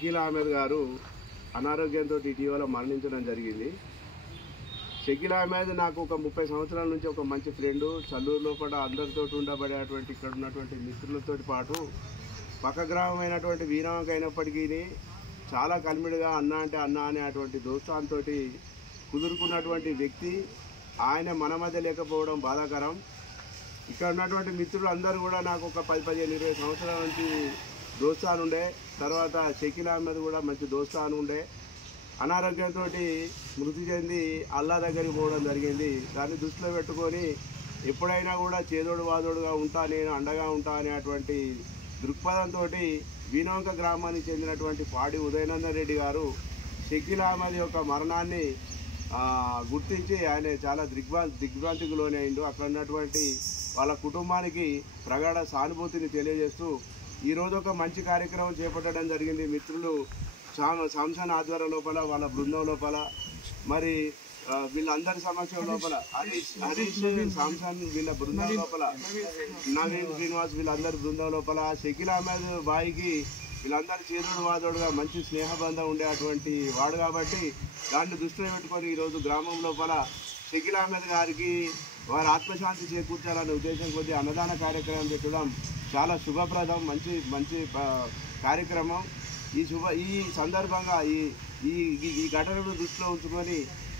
షకీల్ అహ్మద్ గారు అనారోగ్యంతో ఇటీవల మరణించడం జరిగింది. షకీల్ అహ్మద్ నాకు ఒక 30 సంవత్సరాల నుంచి ఒక మంచి ఫ్రెండు. చల్లూరు లోపల అందరితో ఉండబడేటువంటి ఇక్కడ ఉన్నటువంటి మిత్రులతో పాటు పక్క గ్రామమైనటువంటి వీరాంక అయినప్పటికీ చాలా కలిమిడిగా అన్న అంటే అన్న అనేటువంటి దోస్తాంతో కుదురుకున్నటువంటి వ్యక్తి. ఆయన మన మధ్య లేకపోవడం బాధాకరం. ఇక్కడ ఉన్నటువంటి మిత్రులు అందరూ కూడా నాకు ఒక 10-15-20 సంవత్సరాల నుంచి దోస్తాను ఉండే. తర్వాత షకీల్ అహ్మద్ కూడా మంచి దోస్తాను ఉండే. అనారోగ్యంతో మృతి చెంది అల్లా దగ్గరికి పోవడం జరిగింది. దాన్ని దృష్టిలో పెట్టుకొని ఎప్పుడైనా కూడా చేదోడు వాదోడుగా ఉంటా, నేను అండగా ఉంటా అనేటువంటి దృక్పథంతో వీరాంక గ్రామానికి చెందినటువంటి పాడి ఉదయనందన్ రెడ్డి గారు షకీల్ అహ్మద్ యొక్క మరణాన్ని గుర్తించి ఆయన చాలా దిగ్భ్రాంతికి లోనైండు. అక్కడ ఉన్నటువంటి వాళ్ళ కుటుంబానికి ప్రగాఢ సానుభూతిని తెలియజేస్తూ ఈరోజు ఒక మంచి కార్యక్రమం చేపట్టడం జరిగింది. మిత్రులు సాంసన్ ఆధ్వర్యం లోపల, వాళ్ళ బృందం లోపల, మరి వీళ్ళందరి సమక్షం లోపల హరీష్ సాంసన్ వీళ్ళ బృందం లోపల, నవీన్ శ్రీనివాస్ వీళ్ళందరి బృందం లోపల షకీల్ అహ్మద్ బాయికి వీళ్ళందరూ చేదోడు వాదోడుగా మంచి స్నేహబంధం ఉండేటువంటి వాడు కాబట్టి దాన్ని దృష్టిలో పెట్టుకొని ఈరోజు గ్రామం లోపల షకీల్ అహ్మద్ గారికి వారి ఆత్మశాంతి చేకూర్చాలనే ఉద్దేశం కొద్దీ అన్నదాన కార్యక్రమం పెట్టడం చాలా శుభప్రదం. మంచి కార్యక్రమం. ఈ సందర్భంగా ఈ ఘటనను దృష్టిలో ఉంచుకొని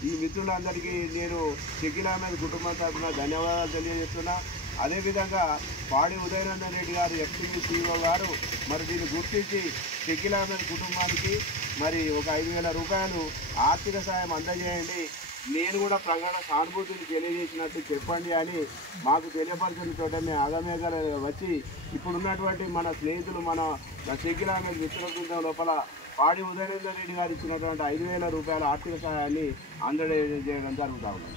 ఈ మిత్రులందరికీ నేను షకీల్ అహ్మద్ కుటుంబం తరఫున ధన్యవాదాలు తెలియజేస్తున్నా. అదేవిధంగా పాడి ఉదయనందన్ రెడ్డి గారు ఎఫ్టీవీ CEO గారు మరి దీన్ని గుర్తించి షకీల్ అహ్మద్ కుటుంబానికి మరి ఒక 5,000 రూపాయలు ఆర్థిక సాయం అందజేయండి, నేను కూడా ప్రగాఢ సానుభూతిని తెలియజేసినట్టు చెప్పండి అని మాకు తెలియపరిచిన చోట మేము ఆగమేఘాలు వచ్చి ఇప్పుడున్నటువంటి మన స్నేహితులు మన షకీల్ అహ్మద్ మిత్ర బృందం లోపల పాడి ఉదయనందన్ రెడ్డి గారు ఇచ్చినటువంటి 5,000 రూపాయల ఆర్థిక సహాయాన్ని అందజేయడం జరుగుతూ ఉంది.